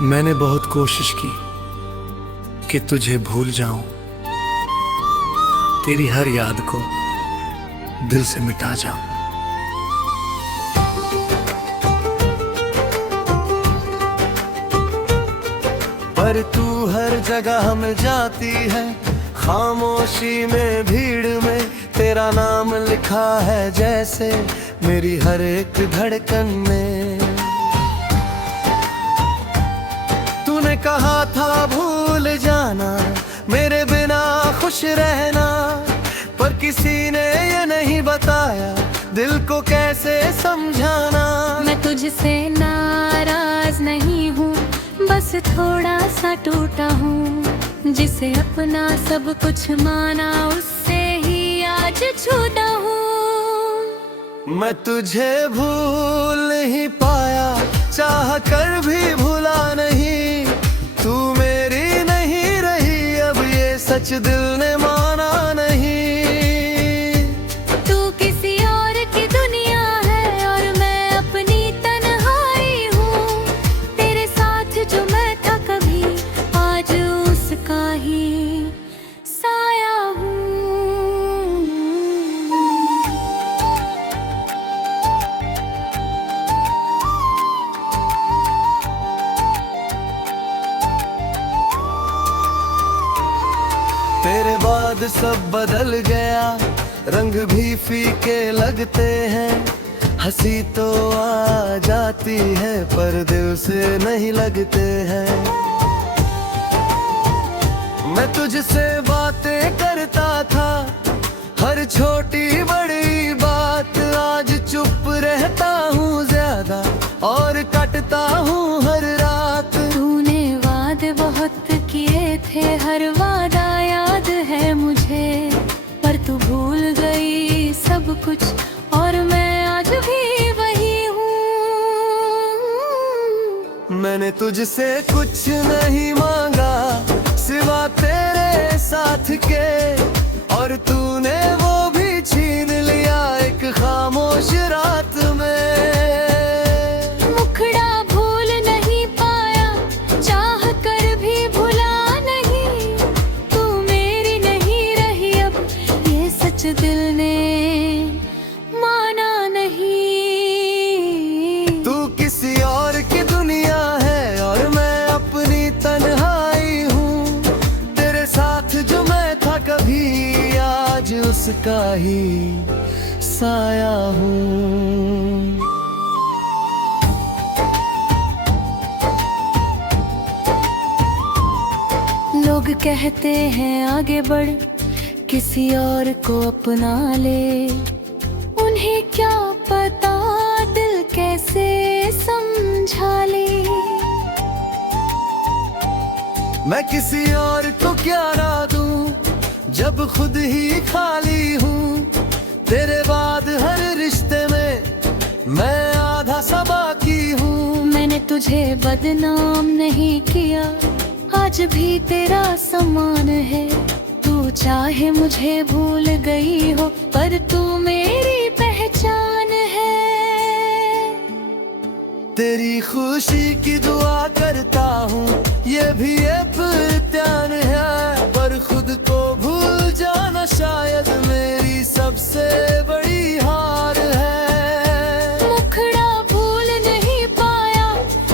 मैंने बहुत कोशिश की कि तुझे भूल जाऊं, तेरी हर याद को दिल से मिटा जाऊं। पर तू हर जगह मिल जाती है, खामोशी में भीड़ में तेरा नाम लिखा है जैसे मेरी हर एक धड़कन में। तूने कहा था भूल जाना, मेरे बिना खुश रहना, पर किसी ने ये नहीं बताया दिल को कैसे समझाना। मैं तुझसे नाराज नहीं हूँ, बस थोड़ा सा टूटा हूँ। जिसे अपना सब कुछ माना उससे ही आज छूटा हूँ। मैं तुझे भूल नहीं पाया, चाह कर भी भूला नहीं। तू मेरी नहीं रही, अब ये सच दिल ने माना नहीं। तू किसी और की दुनिया है और मैं अपनी तन्हाई हूँ। तेरे साथ जो मैं था कभी, आज उसका ही साया हूँ। तेरे बाद सब बदल गया, रंग भी फीके लगते हैं। हंसी तो आ जाती है पर दिल से नहीं लगते हैं। मैं तुझसे बातें करता था, हर छोटी बड़ी बात। आज चुप रहता हूँ ज्यादा और कटता हूँ हर रात। तूने वादे बहुत किए थे, हर वादा याद है मुझे, पर तू भूल गई सब कुछ और मैं आज भी वही हूँ। मैंने तुझसे कुछ नहीं मांगा सिवा तेरे साथ के, और तूने वो भी छीन लिया एक खामोश रात में। मुखड़ा भूल नहीं पाया, चाह कर भी भुला नहीं। तू मेरी नहीं रही, अब ये सच दिल ने माना नहीं। तू किसी और की दुनिया है और मैं अपनी तन्हाई हूँ। तेरे साथ जो मैं था कभी, आज उसका ही साया हूँ। लोग कहते हैं आगे बढ़, किसी और को अपना ले। उन्हें क्या पता दिल कैसे समझा ले। मैं किसी और को क्या राह दूं, जब खुद ही खाली हूँ। तेरे बाद हर रिश्ते में मैं आधा सा बाकी हूँ। मैंने तुझे बदनाम नहीं किया, आज भी तेरा समान है। तू चाहे मुझे भूल गई हो, पर तू मेरी पहचान है। तेरी खुशी की दुआ करता हूँ, ये भी एक इम्तिहान है। पर खुद को भूल जाना शायद मेरी सबसे बड़ी हार है। मुखड़ा भूल नहीं पाया,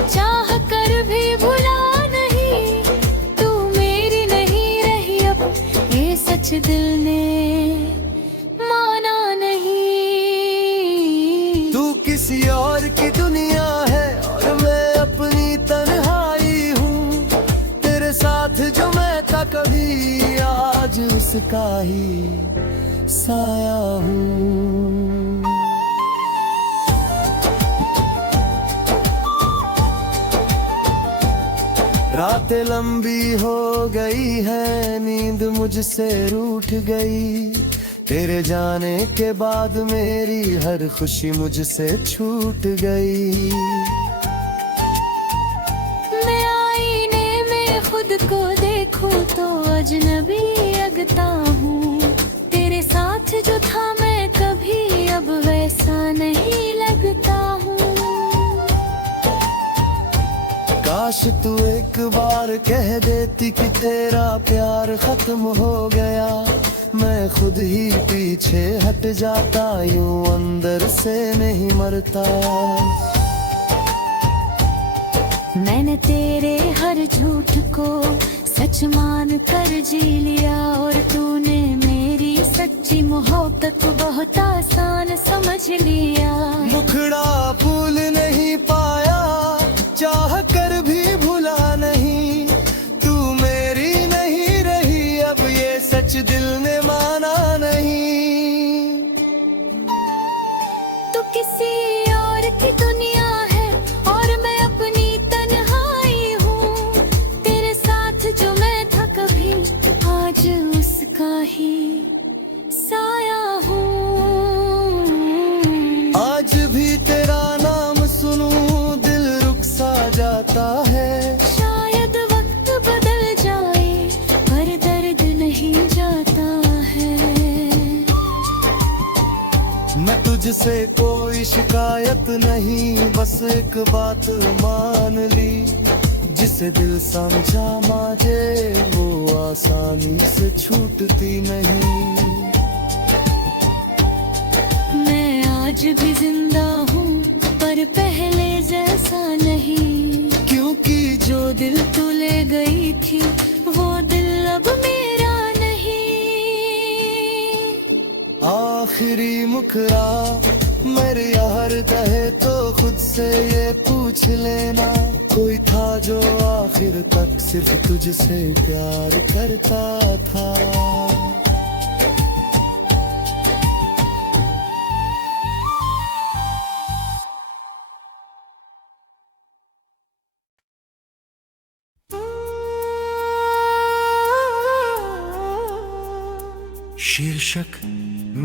चाह कर भी भुला नहीं। तू मेरी नहीं रही, अब ये सच दिल ने माना नहीं। तू किसी और की दुनिया है और मैं अपनी तन्हाई हूँ। तेरे साथ जो मैं था कभी, आज उसका ही साया हूँ। रातें लंबी हो गई है, नींद मुझसे रूठ गई। तेरे जाने के बाद मेरी हर खुशी मुझसे छूट गई। मैं आईने में खुद को देखूं तो अजनबी लगता हूँ। तेरे साथ जो था मैं कभी, अब वैसा नहीं लगता हूँ। काश तू एक बार कह देती कि तेरा प्यार खत्म हो गया, मैं खुद ही पीछे हट जाता, यूं अंदर से नहीं मरता। मैंने तेरे हर झूठ को सच मान कर जी लिया, और तूने मेरी सच्ची मोहब्बत को बहुत आसान समझ लिया। मुखड़ा भूल नहीं पाया, चाह कर भी भुला नहीं, तू मेरी नहीं रही, अब ये सच दिल ने माना नहीं। तू किसी और की दुनिया है और मैं अपनी तन्हाई हूँ, तेरे साथ जो मैं था कभी आज उसका ही साया हूँ। आज भी तेरा नाम सुनूं दिल रुक सा जाता है, शायद वक्त बदल जाए पर दर्द नहीं जाता है। मैं तुझसे कोई शिकायत नहीं, बस एक बात मान ली, जिसे दिल समझा माजे वो आसानी से छूटती नहीं। मैं आज भी जिंदा हूँ पर पहले जैसा नहीं, क्योंकि जो दिल तू ले गई थी वो दिल अब मेरा नहीं। आखिरी मुखरा मेरे यार कहे तो खुद से ये पूछ लेना, कोई था जो आखिर तक सिर्फ तुझसे प्यार करता था। शीर्षक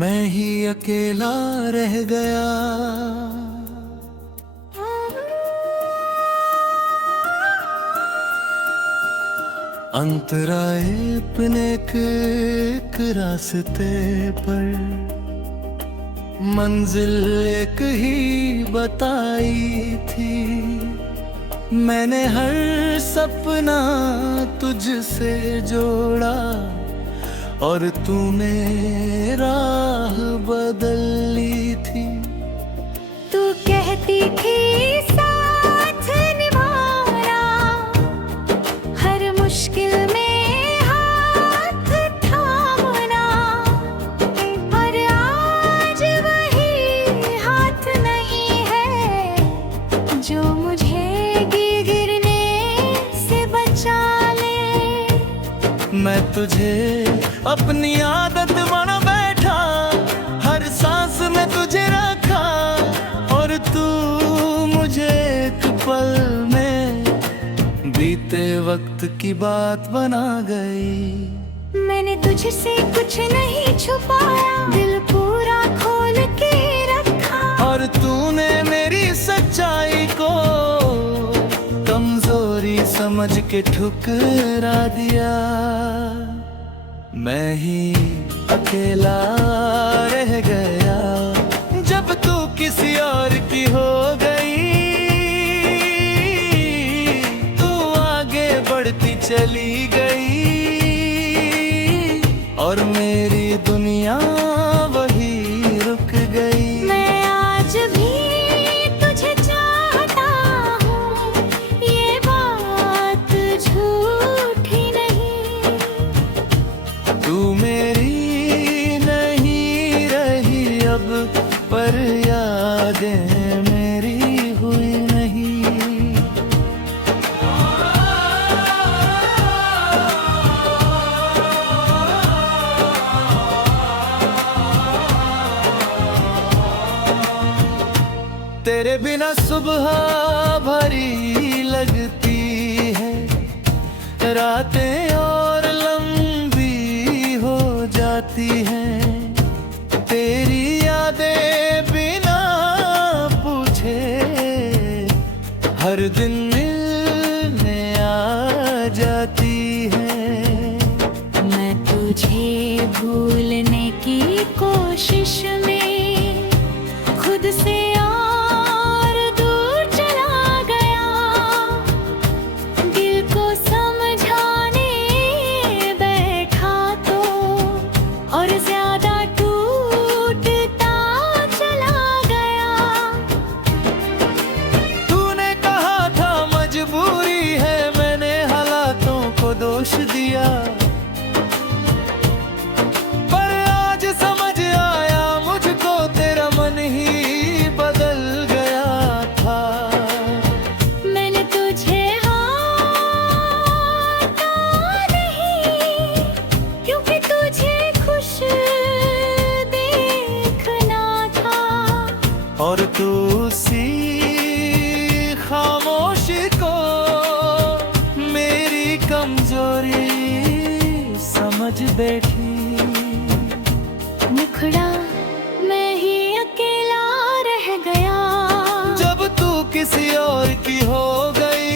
मैं ही अकेला रह गया। अंतराए अपने एक रास्ते पर, मंजिल एक ही बताई थी, मैंने हर सपना तुझसे जोड़ा और तूने राह बदल ली थी। तू कहती थी साथ निभाना, हर मुश्किल में हाथ थामना, और आज वही हाथ नहीं है जो मुझे गिरने से बचा ले। मैं तुझे अपनी आदत बना बैठा, हर सांस में तुझे रखा, और तू मुझे एक पल में बीते वक्त की बात बना गई। मैंने तुझसे कुछ नहीं छुपाया, दिल पूरा खोल के रखा, और तूने मेरी सच्चाई को कमजोरी समझ के ठुकरा दिया। मैं ही अकेला रह गया जब तू किसी और की हो गई। तू आगे बढ़ती चली गई और मेरी दुनिया वही रुक गई। मैं आज भी तुझे चाहता हूँ, ये बात झूठी नहीं। तू मेरी नहीं रही अब, पर यादें मेरी हुई नहीं। तेरे बिना सुबह भरी लगती है, रातें और लंबी हो जाती हैं। तेरी यादें बिना पूछे हर दिन मिलने आ जाती हैं। मैं तुझे भूलने की कोशिश में खुद से और दूर चला गया। और तू उसी खामोशी को मेरी कमजोरी समझ बैठी। मुखड़ा मैं ही अकेला रह गया जब तू किसी और की हो गई,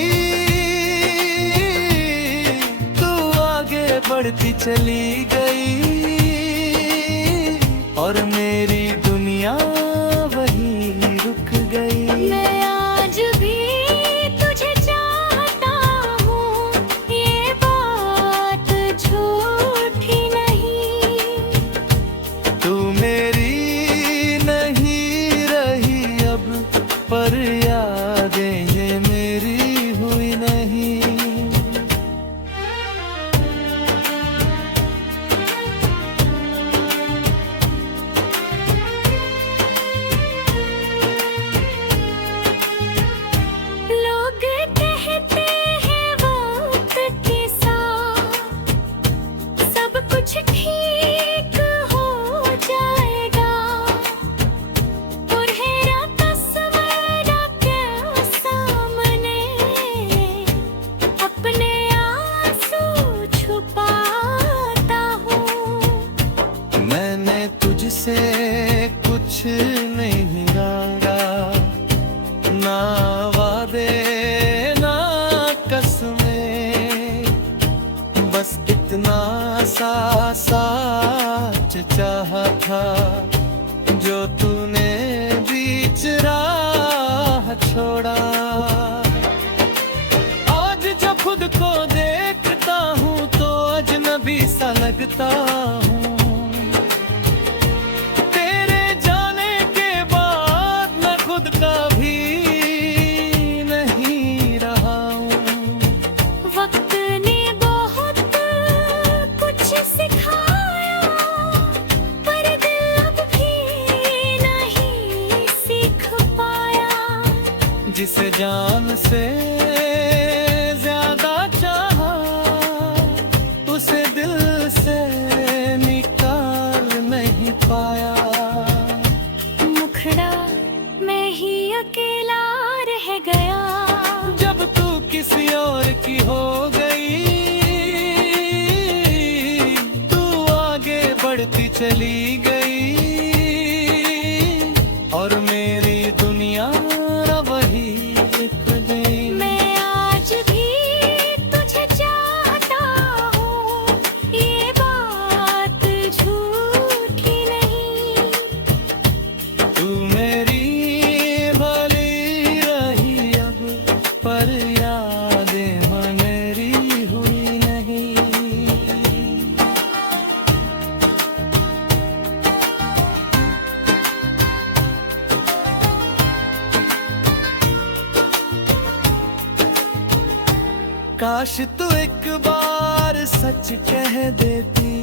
तू आगे बढ़ती चली गई और मेरी दुनिया वही रुक गई। मैं आज भी तुझे चाहता हूँ, ये बात झूठी नहीं। तू मेरी नहीं रही अब, पर यादें ये मेरी हुई नहीं। लोग कहते हैं वक्त के साथ सब कुछ ठीक हो जाएगा। पुरहेरा तस्वीर के सामने अपने आंसू छुपाता हूँ। मैंने तुझसे कुछ नहीं मांगा, ना वादे ना कसमें, बस इतना सा सच चाहा था जो तूने बीच राह छोड़ा। आज जब खुद को देखता हूँ तो अजनबी सा लगता हूँ। तेरे जाने के बाद मैं खुद का भी नहीं रहा हूँ। वक्त ने बहुत कुछ सिखाया, पर दिल अब भी नहीं सीख पाया। जिसे जान से ज्यादा चाहा, उसे दिल से निकाल नहीं पाया। मुखड़ा मैं ही अकेला रह गया जब तू किसी और की हो गई, तू आगे बढ़ती चली गई और मेरी दुनिया वही रुक गई। मैं आज भी तुझे चाहता हूँ, ये बात झूठी नहीं। तू मेरी भली रही अब, पर यादें वो मेरी हुई नहीं। काश तू एक बार सच कह देती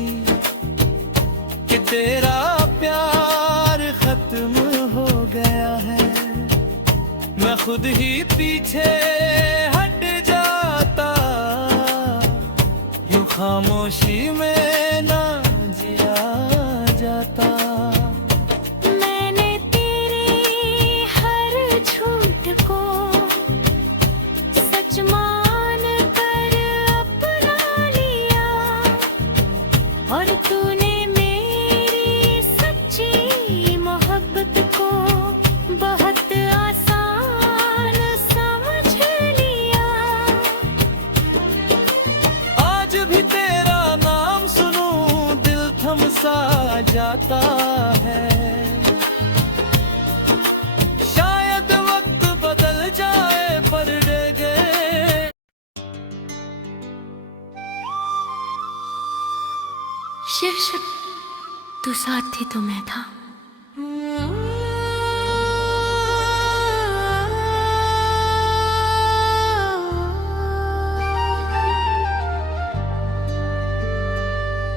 कि तेरा प्यार खत्म हो गया है। मैं खुद ही पीछे हट जाता, यूं खामोशी में ना जिया जाता। मैंने तेरे हर झूठ को सच मान कर अपना लिया और तूने मेरी सच्ची मोहब्बत को बहुत आसान समझ लिया। आज भी तेरा नाम सुनूं दिल थम सा जाता है। शायद वक्त बदल जाए पर डगे शिव तू साथ थी तो मैं था।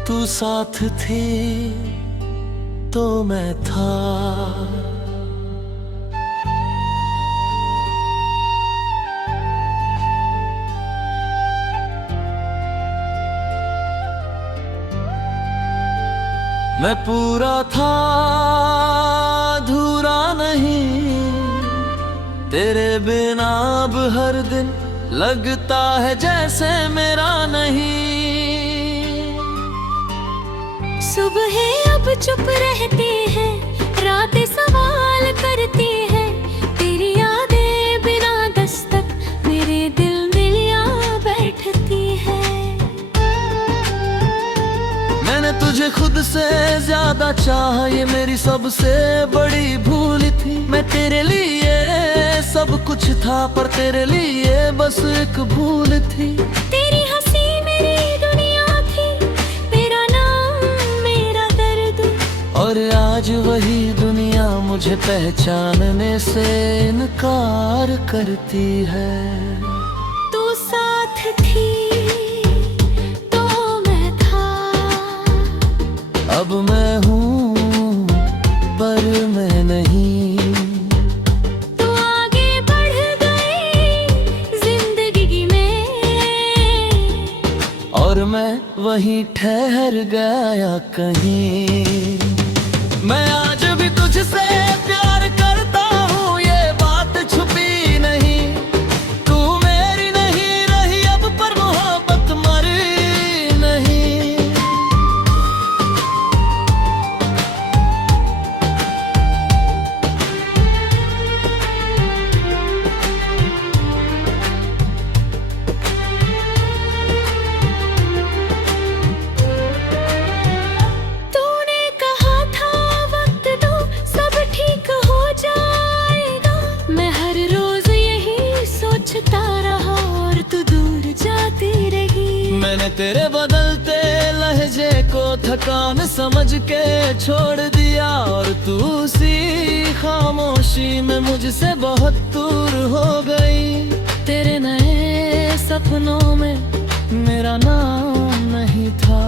तू साथ थी तो मैं था। मैं पूरा था, अधूरा नहीं। नहीं। तेरे बिना अब हर दिन लगता है जैसे मेरा नहीं। सुबह अब चुप रहती है, रातें सवाल करती है, तेरी यादें बिना दस्तक मेरे दिल में यहाँ बैठती है। मैंने तुझे खुद से ज्यादा चाहा, ये मेरी सबसे बड़ी भूल थी। मैं तेरे लिए सब कुछ था, पर तेरे लिए बस एक भूल थी। तेरी हंसी मेरी दुनिया थी, मेरा नाम मेरा दर्द। और आज वही दुनिया मुझे पहचानने से इनकार करती है। तू साथ थी तो मैं था, अब मैं हूँ पर मैं नहीं। तू आगे बढ़ गई जिंदगी में, और मैं वहीं ठहर गया कहीं। मैं आज भी तुझसे प्यार करता हूँ, ये बात छुपी नहीं। तू मेरी नहीं रही अब, पर मोहब्बत मरी नहीं। तूने कहा था वक्त दो सब ठीक हो जाएगा। मैं हर रोज यही सोचता रहा और तू दूर जाती रही। मैंने तेरे बदलते लहजे को थकान समझ के छोड़ दिया, और तू उसी खामोशी में मुझसे बहुत दूर हो गई। तेरे नए सपनों में मेरा नाम नहीं था,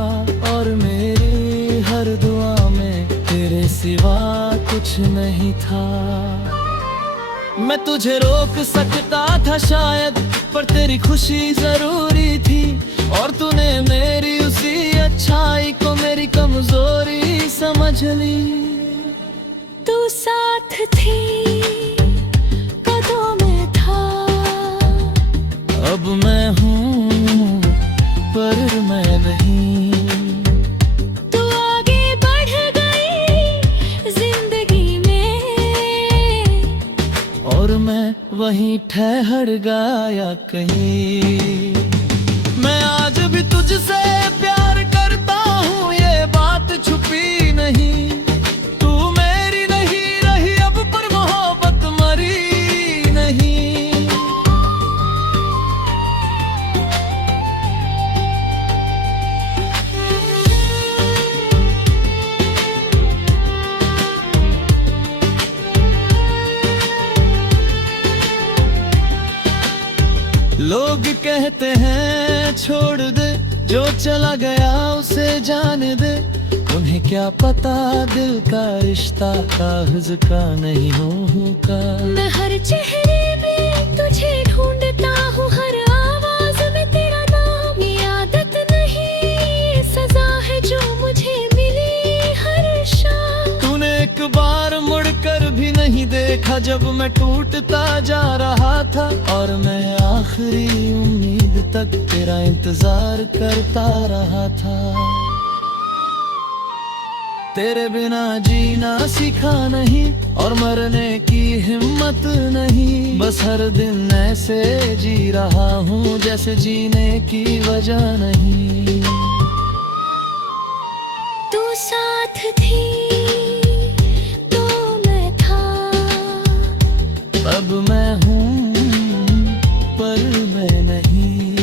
और मेरी हर दुआ में तेरे सिवा कुछ नहीं था। मैं तुझे रोक सकता था शायद, पर तेरी खुशी जरूरी थी। और तूने मेरी उसी अच्छाई को मेरी कमजोरी समझ ली। तू साथ थी कदों में था, अब मैं हूँ पर मैं नहीं। तू आगे बढ़ गई जिंदगी में, और मैं वहीं ठहर गया कहीं। मैं आज भी तुझसे प्यार करता हूँ, ये बात छुपी नहीं। तू मेरी नहीं रही अब, पर मोहब्बत मरी नहीं। लोग कहते हैं छोड़ दे, जो चला गया उसे जाने दे। उन्हें क्या पता दिल का रिश्ता कागज का नहीं मोह का। मैं हर चेहरे में तुझे ढूंढता हूँ, हर आवाज में तेरा नाम। ये आदत नहीं सजा है जो मुझे मिली हर शाम। तूने एक बार मुड़कर भी नहीं देखा जब मैं टूटता जा रहा था, और मैं आखिरी उम्मीद तक तेरा इंतजार करता रहा था। तेरे बिना जीना सीखा नहीं, और मरने की हिम्मत नहीं। बस हर दिन ऐसे जी रहा हूँ जैसे जीने की वजह नहीं। तू साथ थी तो मैं था, अब मैं हूँ पर मैं नहीं।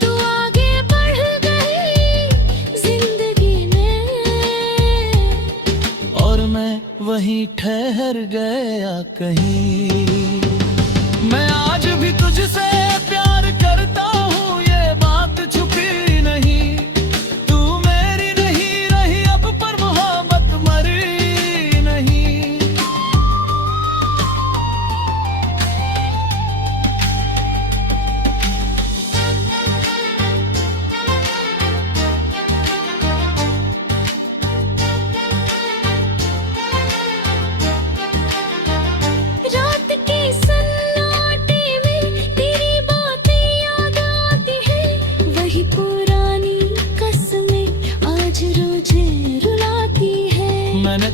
तू आगे बढ़ गई जिंदगी में, और मैं वहीं ठहर गया कहीं। मैं आज भी तुझसे प्यार करता हूँ, ये बात छुपी नहीं। तू मेरी नहीं रही अब, पर मोहब्बत मरी नहीं।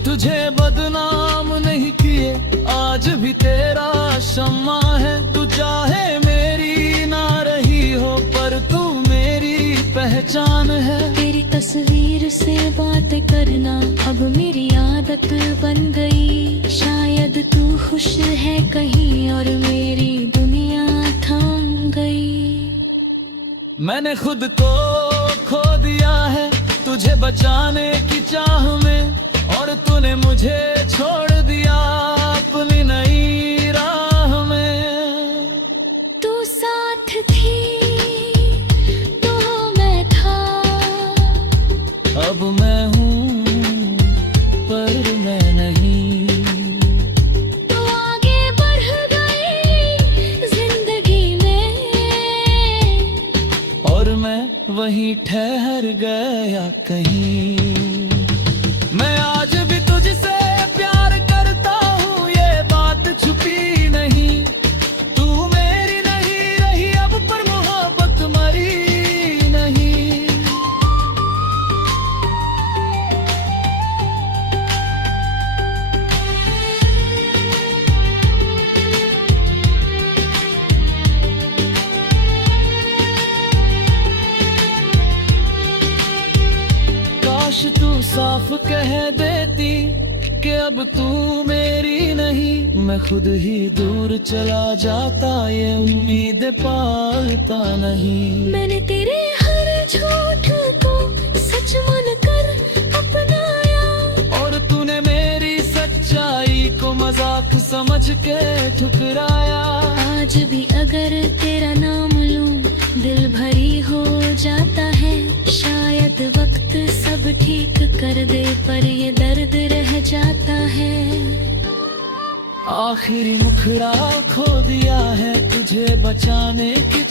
तुझे बदनाम नहीं किए, आज भी तेरा शम्मा है। तू चाहे मेरी ना रही हो, पर तू मेरी पहचान है। तेरी तस्वीर से बातें करना अब मेरी आदत बन गई। शायद तू खुश है कहीं और मेरी दुनिया थम गई। मैंने खुद को खो दिया है तुझे बचाने की चाह में, और तूने मुझे छोड़ दिया अपनी नई राह में। तू साथ थी तो मैं था, अब मैं हूँ पर मैं नहीं। तू आगे बढ़ गई जिंदगी में, और मैं वहीं ठहर गया कहीं। मैं आज भी तुझसे प्यार करता हूँ, ये बात छुपी नहीं। तू मेरी नहीं रही अब, पर मोहब्बत मरी नहीं। काश तू साफ कह देती कि अब तू मेरी नहीं। मैं खुद ही दूर चला जाता, ये उम्मीद पालता नहीं। मैंने तेरे हर झूठ को सच मान कर अपनाया, और तूने मेरी सच्चाई को मजाक समझ के ठुकराया। आज भी अगर तेरा नाम लूं दिल भरी हो जाता है। शायद वक्त सब ठीक कर दे, पर ये दर्द रह जाता है। आखिरी मुखड़ा खो दिया है तुझे बचाने की